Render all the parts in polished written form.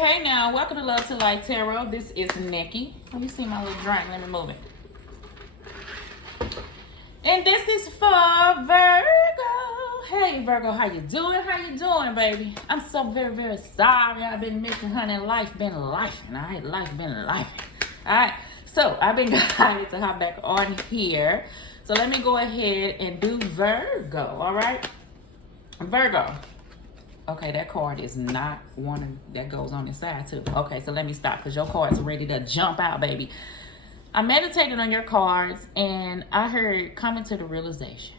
Hey now, welcome to Love to Light Tarot. This is Nikki. Let me see my little drink. Let me move it. And this is for Virgo. Hey Virgo, how you doing? How you doing, baby? I'm so very, very sorry. I've been missing, honey. Life been life. Alright, life been life. Alright, so I've been guided to hop back on here. So let me go ahead and do Virgo, alright? Virgo. Okay, that card is not one that goes on the side too. Okay, so let me stop because your card's ready to jump out, baby. I meditated on your cards and I heard coming to the realization.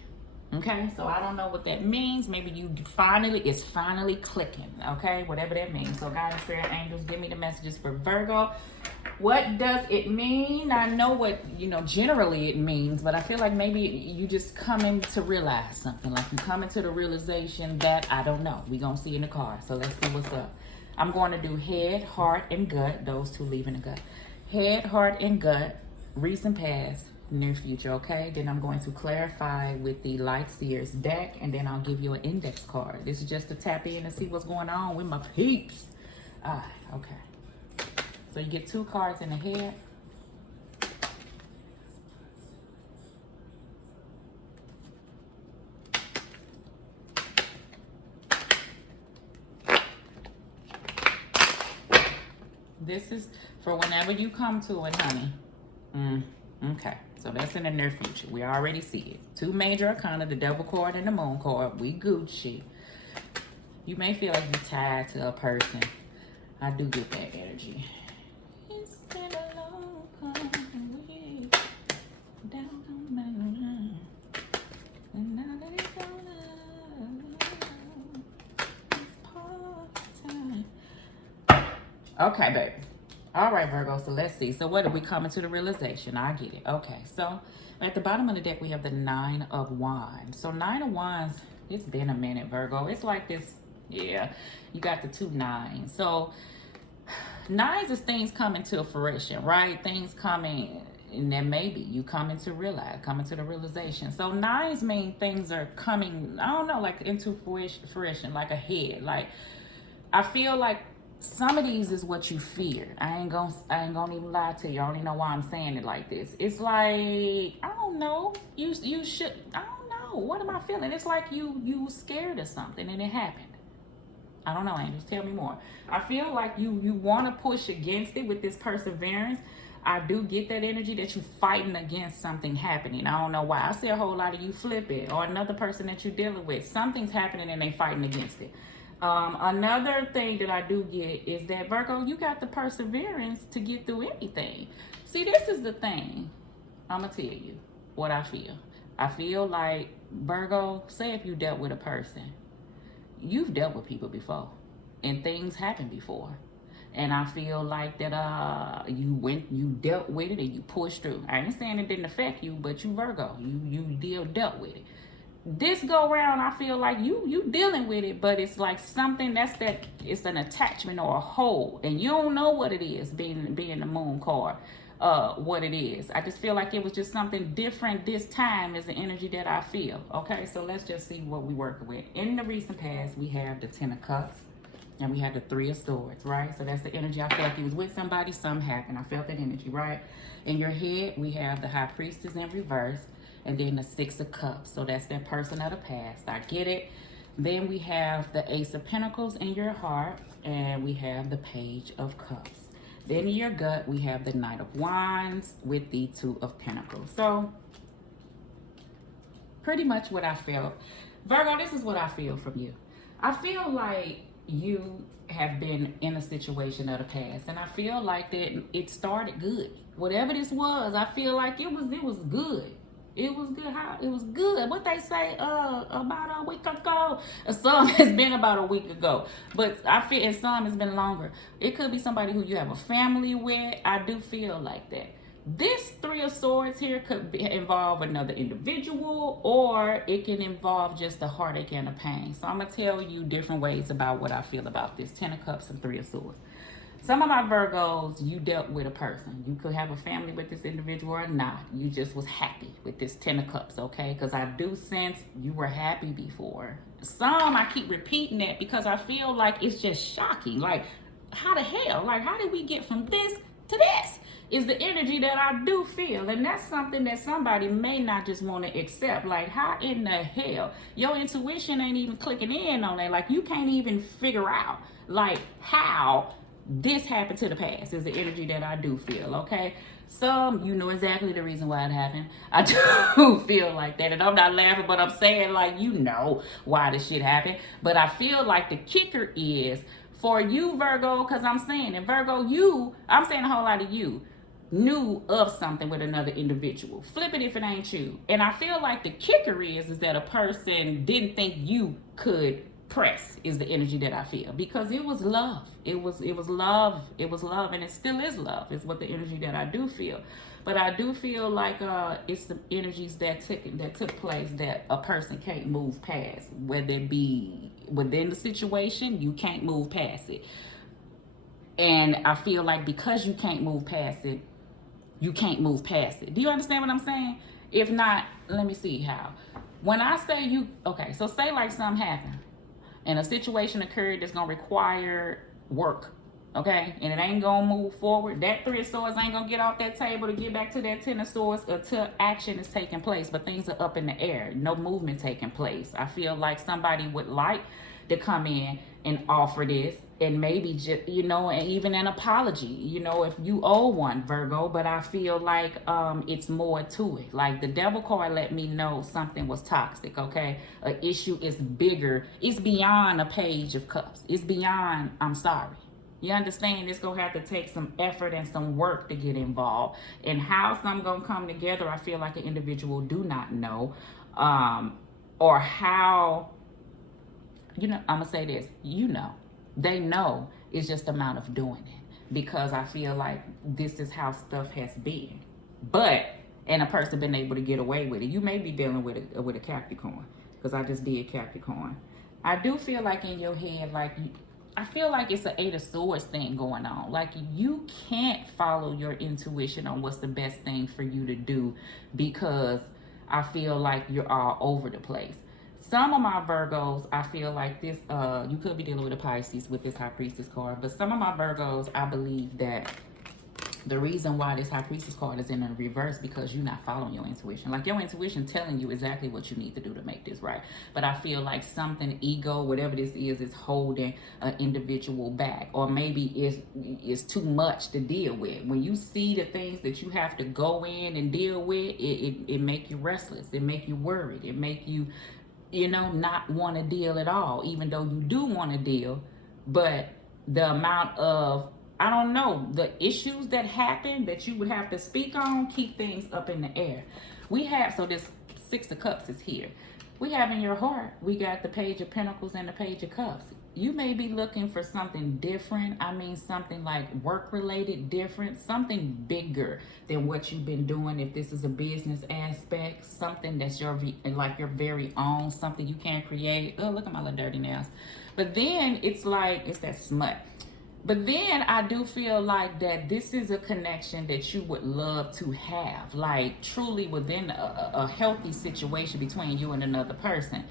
Okay, so I don't know what that means. Maybe it's finally clicking. Okay, whatever that means. So God and Spirit Angels, give me the messages for Virgo. What does it mean? I know what, generally it means, but I feel like maybe you just coming to realize something. Like you coming to the realization that, I don't know. We're going to see in the card. So let's see what's up. I'm going to do head, heart, and gut. Those two leaving the gut. Head, heart, and gut. Recent past, near future, okay? Then I'm going to clarify with the Light Seers deck, and then I'll give you an index card. This is just to tap in and see what's going on with my peeps. All right, okay. So you get two cards in the head. This is for whenever you come to it, honey. Okay, so that's in the near future. We already see it. Two major arcana, the devil card and the moon card. We Gucci. You may feel like you're tied to a person. I do get that energy. It's been a long time week down on my line. And now that it's all it's part time. Okay, baby. All right, Virgo, so let's see. So what are we coming to the realization? I get it. Okay, so at the bottom of the deck, we have the Nine of Wands. So Nine of Wands, it's been a minute, Virgo. It's like this, yeah, you got the two nines. So nines is things coming to fruition, right? Things coming, and then maybe you coming to the realization. So nines mean things are coming, I don't know, like into fruition, like ahead. Like, I feel like some of these is what you feared. I ain't gonna even lie to you. I don't even know why I'm saying it like this. It's like, I don't know. You should, I don't know. What am I feeling? It's like you scared of something and it happened. I don't know, angels. Tell me more. I feel like you want to push against it with this perseverance. I do get that energy that you're fighting against something happening. I don't know why. I see a whole lot of you flip it, or another person that you're dealing with. Something's happening and they fighting against it. Another thing that I do get is that, Virgo, you got the perseverance to get through anything. See, this is the thing. I'm going to tell you what I feel. I feel like, Virgo, say if you dealt with a person, you've dealt with people before and things happened before. And I feel like that you dealt with it and you pushed through. I ain't saying it didn't affect you, but you Virgo, you dealt with it. This go round, I feel like you dealing with it, but it's like something it's an attachment or a hold, and you don't know what it is, being the moon card, what it is. I just feel like it was just something different this time is the energy that I feel. Okay, so let's just see what we working with. In the recent past, we have the Ten of Cups, and we have the Three of Swords, right? So that's the energy. I feel like you was with somebody, something happened. I felt that energy, right? In your head, we have the High Priestess in reverse, and then the Six of Cups. So that's that person of the past. I get it. Then we have the Ace of Pentacles in your heart, and we have the Page of Cups. Then in your gut, we have the Knight of Wands with the Two of Pentacles. So pretty much what I felt. Virgo, this is what I feel from you. I feel like you have been in a situation of the past, and I feel like that it started good. Whatever this was, I feel like it was good. It was good. It was good. What they say about a week ago. Some has been about a week ago, but I feel and some has been longer. It could be somebody who you have a family with. I do feel like that. This Three of Swords here could involve another individual, or it can involve just a heartache and a pain. So I'm gonna tell you different ways about what I feel about this Ten of Cups and Three of Swords. Some of my Virgos, you dealt with a person. You could have a family with this individual or not. You just was happy with this Ten of Cups, okay? Because I do sense you were happy before. Some, I keep repeating that because I feel like it's just shocking. Like, how the hell? Like, how did we get from this to this? Is the energy that I do feel. And that's something that somebody may not just want to accept. Like, how in the hell? Your intuition ain't even clicking in on that. Like, you can't even figure out, like, how this happened to the past is the energy that I do feel, okay? Some, you know exactly the reason why it happened. I do feel like that. And I'm not laughing, but I'm saying, like, you know why this shit happened. But I feel like the kicker is, for you, Virgo, because I'm saying, and Virgo, I'm saying a whole lot of you, knew of something with another individual. Flip it if it ain't you. And I feel like the kicker is that a person didn't think you could press is the energy that I feel, because it was love. It was love. It was love, and it still is love. Is what the energy that I do feel. But I do feel like it's the energies that took place that a person can't move past, whether it be within the situation, you can't move past it. And I feel like because you can't move past it, you can't move past it. Do you understand what I'm saying? If not, let me see how. When I say you, okay, so say like something happened and a situation occurred that's gonna require work, okay? And it ain't gonna move forward. That 3 of Swords ain't gonna get off that table to get back to that 10 of Swords until action is taking place, but things are up in the air, no movement taking place. I feel like somebody would like to come in and offer this, and maybe just, you know, and even an apology, you know, if you owe one, Virgo. But I feel like it's more to it. Like the Devil card let me know something was toxic, okay? An issue is bigger. It's beyond a Page of Cups. It's beyond, I'm sorry. You understand? It's going to have to take some effort and some work to get involved. And how some going to come together, I feel like an individual do not know. Or how, you know, I'm going to say this, you know. They know, it's just the amount of doing it, because I feel like this is how stuff has been. But, and a person been able to get away with it. You may be dealing with a Capricorn, because I just did Capricorn. I do feel like in your head, like, I feel like it's an 8 of Swords thing going on. Like, you can't follow your intuition on what's the best thing for you to do, because I feel like you're all over the place. Some of my Virgos, I feel like this, you could be dealing with a Pisces with this High Priestess card, but some of my Virgos, I believe that the reason why this High Priestess card is in the reverse, because you're not following your intuition. Like, your intuition telling you exactly what you need to do to make this right. But I feel like something, ego, whatever this is holding an individual back. Or maybe it's too much to deal with. When you see the things that you have to go in and deal with, it make you restless. It make you worried. It make you, you know, not want to deal at all, even though you do want to deal. But the amount of, I don't know, the issues that happen that you would have to speak on, keep things up in the air. We have, so this 6 of Cups is here. We have in your heart, we got the Page of Pentacles and the Page of Cups. You may be looking for something different. I mean, something like work-related, different, something bigger than what you've been doing. If this is a business aspect, something that's your very own, something you can create. Oh, look at my little dirty nails. But then it's like, it's that smut. But then I do feel like that this is a connection that you would love to have, like truly within a healthy situation between you and another person.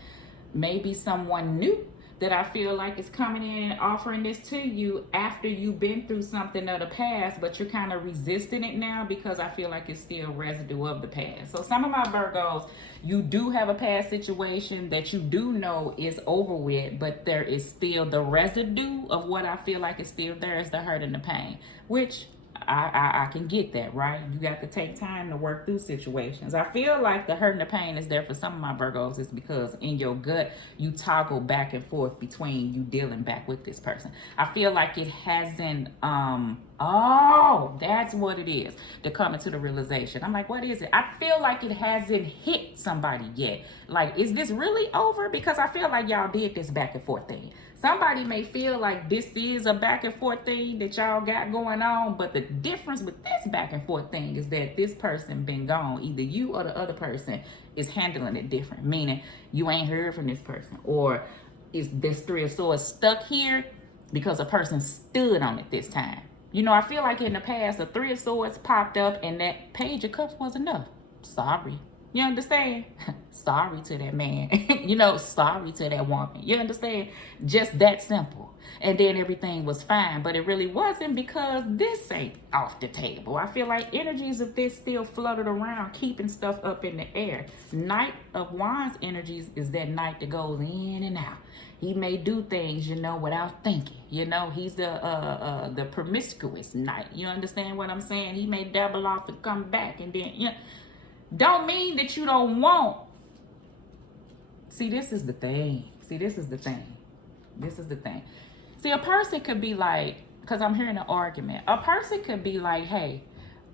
Maybe someone new that I feel like is coming in and offering this to you after you've been through something of the past, but you're kind of resisting it now because I feel like it's still residue of the past. So some of my Virgos, you do have a past situation that you do know is over with, but there is still the residue of what I feel like is still there, is the hurt and the pain, which I can get that, right? You got to take time to work through situations. I feel like the hurt and the pain is there for some of my Virgos is because in your gut, you toggle back and forth between you dealing back with this person. I feel like it hasn't, oh, that's what it is, to come into the realization. I'm like, what is it? I feel like it hasn't hit somebody yet. Like, is this really over? Because I feel like y'all did this back and forth thing. Somebody may feel like this is a back and forth thing that y'all got going on, but the difference with this back and forth thing is that this person been gone. Either you or the other person is handling it different, meaning you ain't heard from this person, or is this 3 of Swords stuck here because a person stood on it this time. You know, I feel like in the past, the 3 of Swords popped up and that Page of Cups was enough. Sorry. You understand? Sorry to that man. You know, sorry to that woman. You understand? Just that simple. And then everything was fine, but it really wasn't because this ain't off the table. I feel like energies of this still floated around, keeping stuff up in the air. Knight of Wands energies is that knight that goes in and out. He may do things, you know, without thinking. You know, he's the promiscuous knight. You understand what I'm saying? He may dabble off and come back, and then, you know, don't mean that you don't want. See, this is the thing. See, this is the thing. This is the thing. See, a person could be like, because I'm hearing an argument. A person could be like, hey,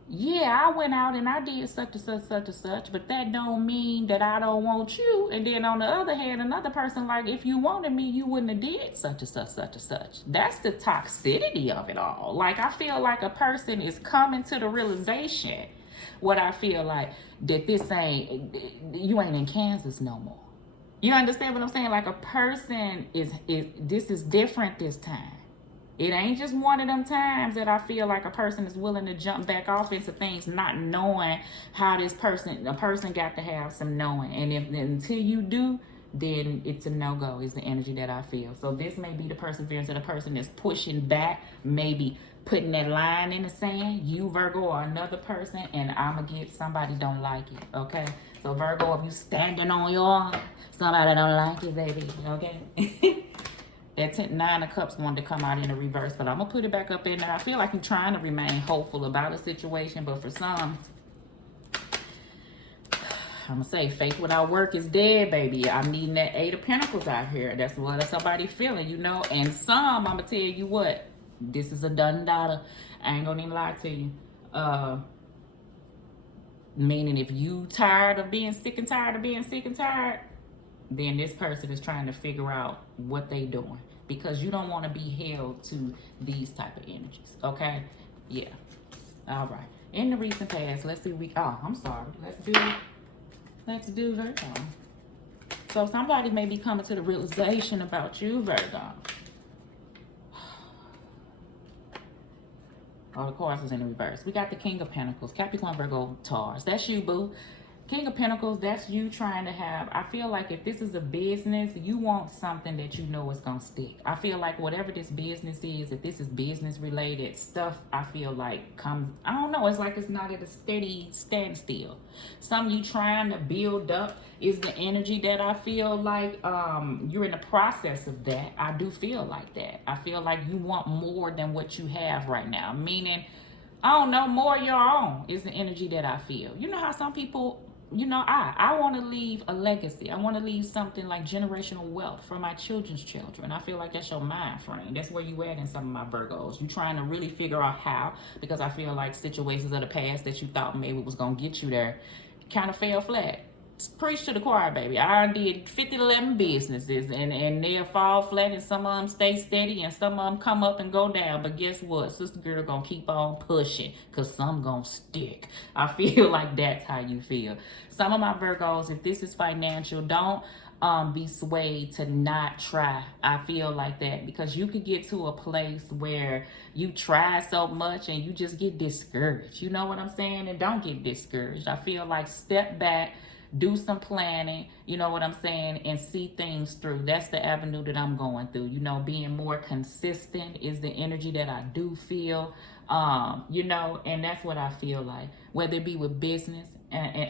yeah, I went out and I did such and such, such and such, but that don't mean that I don't want you. And then on the other hand, another person like, if you wanted me, you wouldn't have did such and such, such and such. That's the toxicity of it all. Like, I feel like a person is coming to the realization, what I feel like, that this ain't, you ain't in Kansas no more. You understand what I'm saying? Like, a person this is different this time. It ain't just one of them times that I feel like a person is willing to jump back off into things, not knowing how a person got to have some knowing. And until you do, then it's a no-go, is the energy that I feel. So this may be the perseverance of the person that's pushing back, maybe putting that line in the sand, you Virgo or another person, and I'ma get somebody don't like it, okay? So Virgo, if you standing on your arm, somebody don't like it, baby, okay? That 9 of Cups wanted to come out in the reverse, but I'm going to put it back up in there. I feel like you're trying to remain hopeful about a situation, but for some, I'm going to say faith without work is dead, baby. I'm needing that 8 of Pentacles out here. That's what somebody feeling, you know. And some, I'm going to tell you what, this is a done daughter. I ain't going to even lie to you. Meaning if you tired of being sick and tired of being sick and tired, then this person is trying to figure out what they doing, because you don't want to be held to these type of energies, okay? Yeah. All right. In the recent past, let's see. I'm sorry. Let's do Virgo. So somebody may be coming to the realization about you, Virgo. Oh, the cards is in the reverse. We got the King of Pentacles, Capricorn, Virgo, Taurus. That's you, boo. King of Pentacles, that's you trying to have, I feel like if this is a business, you want something that you know is going to stick. I feel like whatever this business is, if this is business related stuff, I feel like comes, I don't know, it's like it's not at a steady standstill. Something you trying to build up is the energy that I feel like you're in the process of that. I do feel like that. I feel like you want more than what you have right now, meaning, I don't know, more your own is the energy that I feel. You know how some people, you know, I want to leave a legacy. I want to leave something like generational wealth for my children's children. I feel like that's your mind frame. That's where you at in some of my Virgos. You trying to really figure out how, because I feel like situations of the past that you thought maybe was going to get you there kind of fell flat. Preach to the choir, baby. I did 50 to 11 businesses, and they'll fall flat, and some of them stay steady, and some of them come up and go down. But guess what? Sister girl gonna keep on pushing, because some gonna stick. I feel like that's how you feel. Some of my Virgos, if this is financial, don't be swayed to not try. I feel like that, because you could get to a place where you try so much and you just get discouraged. You know what I'm saying? And don't get discouraged. I feel like step back, do some planning, you know what I'm saying, and see things through. That's the avenue that I'm going through. You know, being more consistent is the energy that I do feel, you know, and that's what I feel like, whether it be with business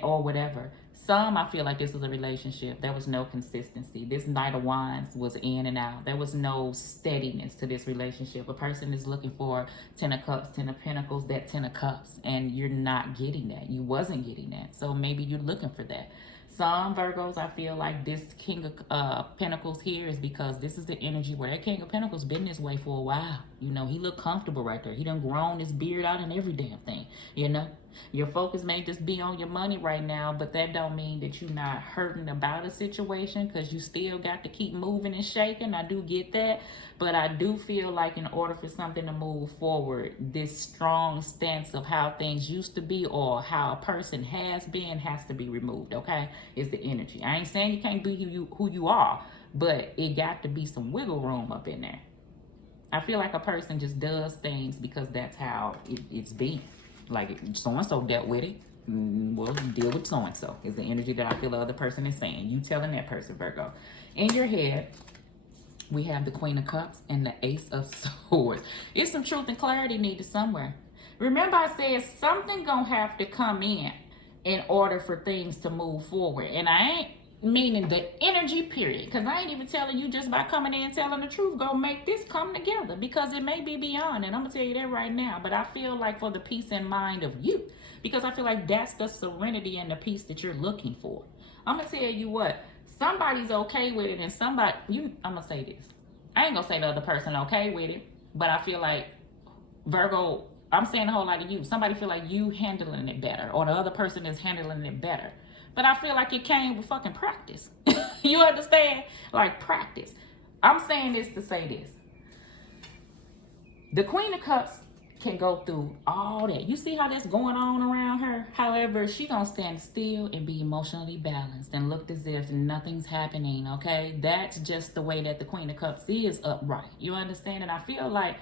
or whatever. Some, I feel like this was a relationship. There was no consistency. This Knight of Wands was in and out. There was no steadiness to this relationship. A person is looking for 10 of Cups, 10 of Pentacles, that 10 of Cups, and you're not getting that. You wasn't getting that. So maybe you're looking for that. Some Virgos, I feel like this King of Pentacles here is because this is the energy where that King of Pentacles been this way for a while. You know, he look comfortable right there. He done grown his beard out and every damn thing, you know. Your focus may just be on your money right now, but that don't mean that you're not hurting about a situation, because you still got to keep moving and shaking. I do get that, but I do feel like in order for something to move forward, this strong stance of how things used to be or how a person has been has to be removed, okay? It's the energy. I ain't saying you can't be who you are, but it got to be some wiggle room up in there. I feel like a person just does things because that's how it's been. Like, so-and-so dealt with it. well, deal with so-and-so is the energy that I feel the other person is saying. You telling that person, Virgo. In your head, we have the Queen of Cups and the Ace of Swords. It's some truth and clarity needed somewhere. Remember I said something gonna have to come in order for things to move forward. And I ain't meaning the energy period, because I ain't even telling you just by coming in and telling the truth go make this come together, because it may be beyond, and I'm gonna tell you that right now. But I feel like for the peace and mind of you, because I feel like that's the serenity and the peace that you're looking for. I'm gonna tell you what, somebody's okay with it, and somebody, I'm gonna say this, I ain't gonna say the other person okay with it, but I feel like, Virgo, I'm saying a whole lot of you. Somebody feel like you handling it better, or the other person is handling it better. But I feel like it came with fucking practice. You understand? Like practice. I'm saying this to say this. The Queen of Cups can go through all that. You see how that's going on around her? However, she gonna stand still and be emotionally balanced and look as if nothing's happening, okay? That's just the way that the Queen of Cups is upright. You understand? And I feel like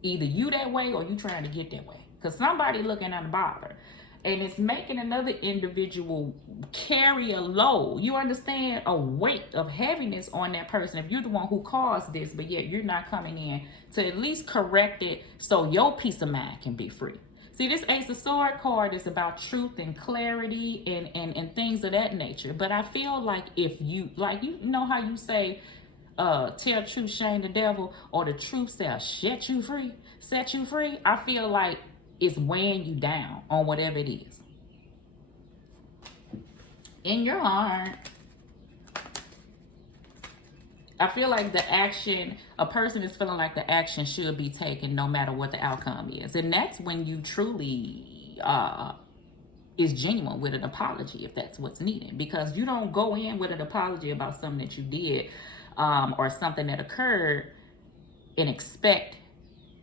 either you that way or you trying to get that way. Because somebody looking at the bother. And it's making another individual carry a load. You understand? A weight of heaviness on that person. If you're the one who caused this, but yet you're not coming in to at least correct it so your peace of mind can be free. See, this Ace of Swords card is about truth and clarity and things of that nature. But I feel like if you, like, you know how you say, tell truth, shame the devil, or the truth shall set you free. I feel like it's weighing you down on whatever it is. In your heart, I feel like the action, a person is feeling like the action should be taken no matter what the outcome is. And that's when you truly is genuine with an apology, if that's what's needed. Because you don't go in with an apology about something that you did or something that occurred and expect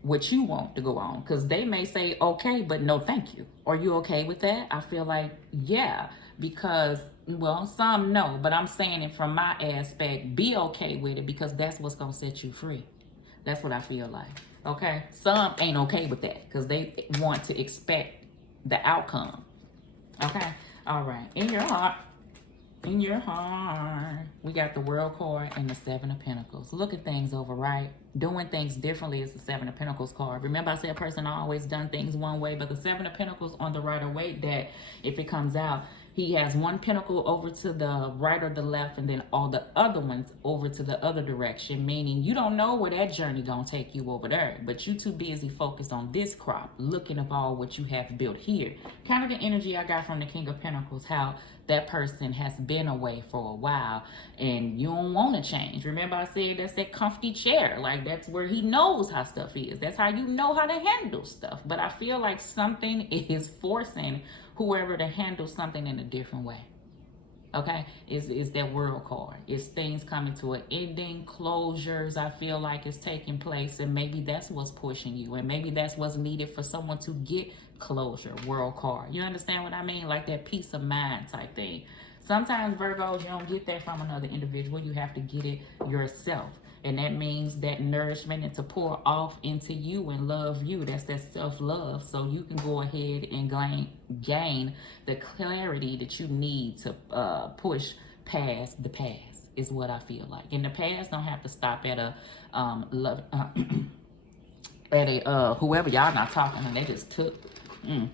what you want to go on, because they may say okay but no thank you. Are you okay with that? I feel like yeah, because, well, some no, but I'm saying it from my aspect, be okay with it, because that's what's gonna set you free. That's what I feel like. Okay, some ain't okay with that because they want to expect the outcome. Okay, all right. In your heart, we got the World card and the Seven of Pentacles. Look at things over, right? Doing things differently is the Seven of Pentacles card. Remember I said a person always done things one way, but the Seven of Pentacles on the Rider-Waite deck, if it comes out, he has one pentacle over to the right or the left, and then all the other ones over to the other direction, meaning you don't know where that journey gonna take you over there, but you too busy focused on this crop, looking at all what you have built here. Kind of the energy I got from the King of Pentacles, how that person has been away for a while and you don't want to change. Remember I said that's that comfy chair, like that's where he knows how stuff is. That's how you know how to handle stuff. But I feel like something is forcing whoever to handle something in a different way. Okay, is that World card. It's things coming to an ending, closures I feel like is taking place, and maybe that's what's pushing you, and maybe that's what's needed for someone to get closure. World card. You understand what I mean? Like that peace of mind type thing. Sometimes Virgos, you don't get that from another individual. You have to get it yourself. And that means that nourishment and to pour off into you and love you. That's that self-love. So you can go ahead and gain the clarity that you need to push past the past, is what I feel like. And the past don't have to stop at a love at a whoever y'all not talking and they just took. I'm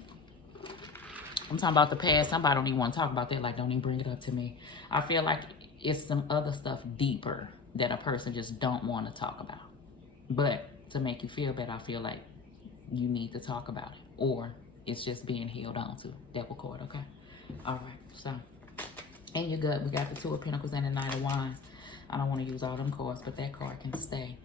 talking about the past. Somebody don't even want to talk about that. Like, don't even bring it up to me. I feel like it's some other stuff deeper that a person just don't want to talk about. But to make you feel better, I feel like you need to talk about it. Or it's just being held on to. Devil card, okay? All right, so in your gut, we got the Two of Pentacles and the Knight of Wands. I don't want to use all them cards, but that card can stay.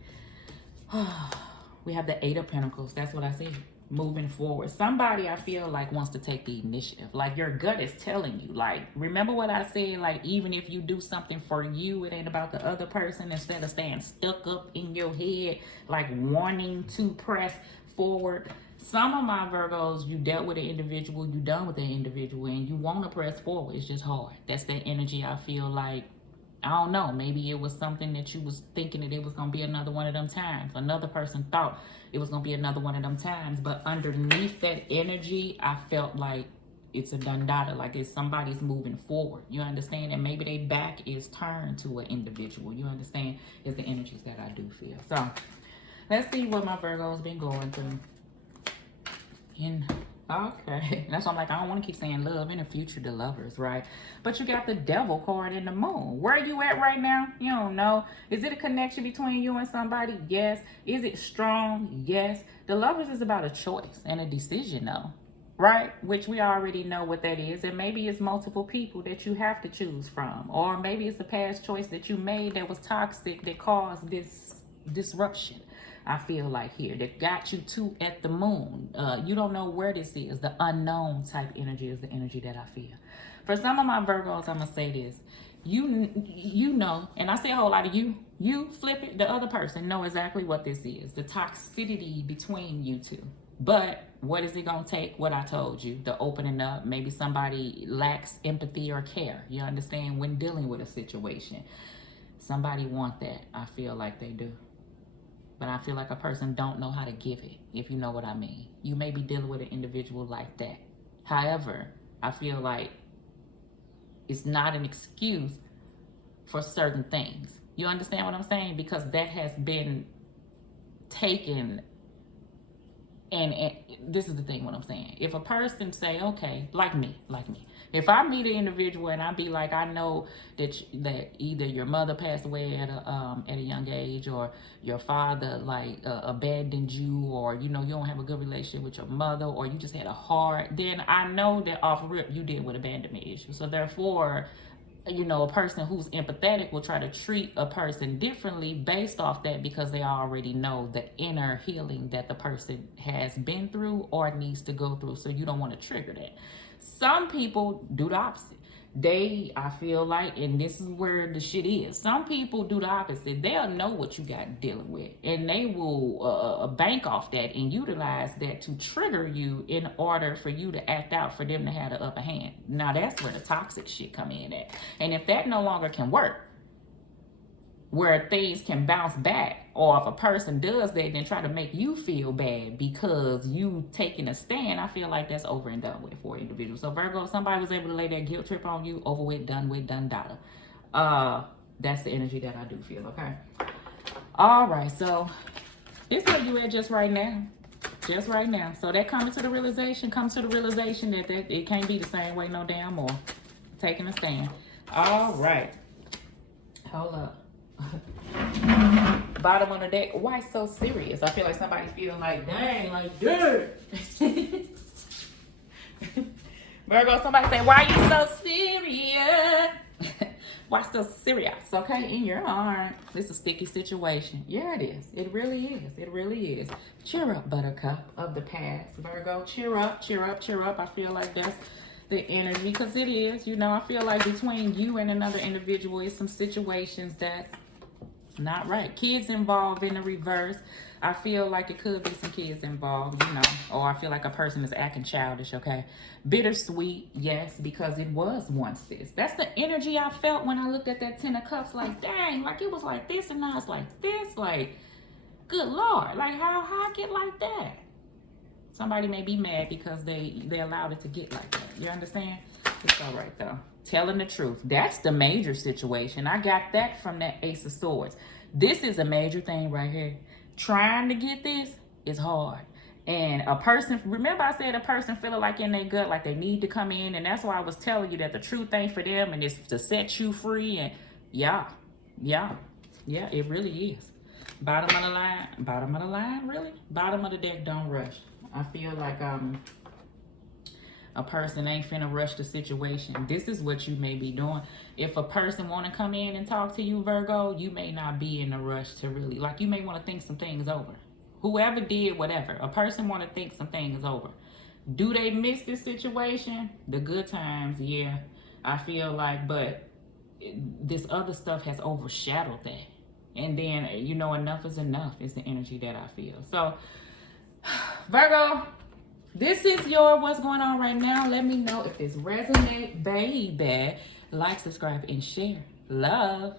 We have the Eight of Pentacles. That's what I said. Moving forward. Somebody I feel like wants to take the initiative. Like your gut is telling you. Like, remember what I said? Like, even if you do something for you, it ain't about the other person. Instead of staying stuck up in your head, like wanting to press forward. Some of my Virgos, you dealt with an individual, you done with that individual, and you want to press forward. It's just hard. That's that energy I feel like. I don't know, maybe it was something that you was thinking that it was going to be another one of them times. Another person thought it was going to be another one of them times. But underneath that energy, I felt like it's a done data, like it's somebody's moving forward. You understand? And maybe their back is turned to an individual. You understand? Is the energies that I do feel. So let's see what my Virgo's been going through. Okay, that's why I'm like, I don't want to keep saying love in the future to lovers, right? But you got the devil card in the moon. Where are you at right now? You don't know. Is it a connection between you and somebody? Yes. Is it strong? Yes. The lovers is about a choice and a decision, though, right? Which we already know what that is. And maybe it's multiple people that you have to choose from. Or maybe it's a past choice that you made that was toxic that caused this disruption. I feel like here that got you to at the moon. You don't know where this is. The unknown type energy is the energy that I feel. For some of my Virgos, I'm gonna say this. You know, and I say a whole lot of you flip it. The other person know exactly what this is. The toxicity between you two. But what is it gonna take? What I told you, the opening up. Maybe somebody lacks empathy or care. You understand, when dealing with a situation. Somebody want that. I feel like they do. But I feel like a person don't know how to give it, if you know what I mean. You may be dealing with an individual like that. However, I feel like it's not an excuse for certain things. You understand what I'm saying? Because that has been taken. And this is the thing, what I'm saying. If a person say, okay, like me. If I meet an individual and I be like, I know that either your mother passed away at a young age, or your father abandoned you, or you don't have a good relationship with your mother, or you just had a hard, then I know that off rip you deal with abandonment issues. So therefore, a person who's empathetic will try to treat a person differently based off that, because they already know the inner healing that the person has been through or needs to go through. So you don't want to trigger that. Some people do the opposite. I feel like, and this is where the shit is. Some people do the opposite. They'll know what you got dealing with, and they will bank off that and utilize that to trigger you in order for you to act out, for them to have the upper hand. Now that's where the toxic shit come in at. And if that no longer can work, where things can bounce back, or if a person does that, then try to make you feel bad because you taking a stand, I feel like that's over and done with for individuals. So Virgo, if somebody was able to lay that guilt trip on you, over with, done data. That's the energy that I do feel, okay? All right, so this is where you at just right now. Just right now. So that comes to the realization that it can't be the same way no damn more. Taking a stand. All right. Hold up. Bottom of the deck. Why so serious? I feel like somebody feeling like, dang, like, dude. Virgo, somebody say, why you so serious? Why so serious? Okay, in your heart. It's a sticky situation. Yeah, it is. It really is. It really is. Cheer up, buttercup of the past. Virgo, cheer up, cheer up, cheer up. I feel like that's the energy, because it is. I feel like between you and another individual is some situations that's not right. Kids involved in the reverse. I feel like it could be some kids involved, or I feel like a person is acting childish, okay? Bittersweet, yes, because it was once this. That's the energy I felt when I looked at that 10 of cups, like, dang, like it was like this and now it's like this, like, good Lord, like how I get like that? Somebody may be mad because they allowed it to get like that. You understand? It's all right, though. Telling the truth. That's the major situation. I got that from that Ace of Swords. This is a major thing right here. Trying to get this is hard. And a person, remember I said a person feeling like in their gut, like they need to come in. And that's why I was telling you that the truth ain't for them and it's to set you free. And yeah, it really is. Bottom of the line, really? Bottom of the deck, don't rush. I feel like a person ain't finna rush the situation. This is what you may be doing. If a person want to come in and talk to you, Virgo, you may not be in a rush to really, like, you may want to think some things over. Whoever did whatever, a person want to think some things over. Do they miss this situation? The good times, yeah, I feel like, but this other stuff has overshadowed that. And then, enough is enough is the energy that I feel. So, Virgo, this is your what's going on right now. Let me know if this resonates, baby. Like, subscribe, and share. Love.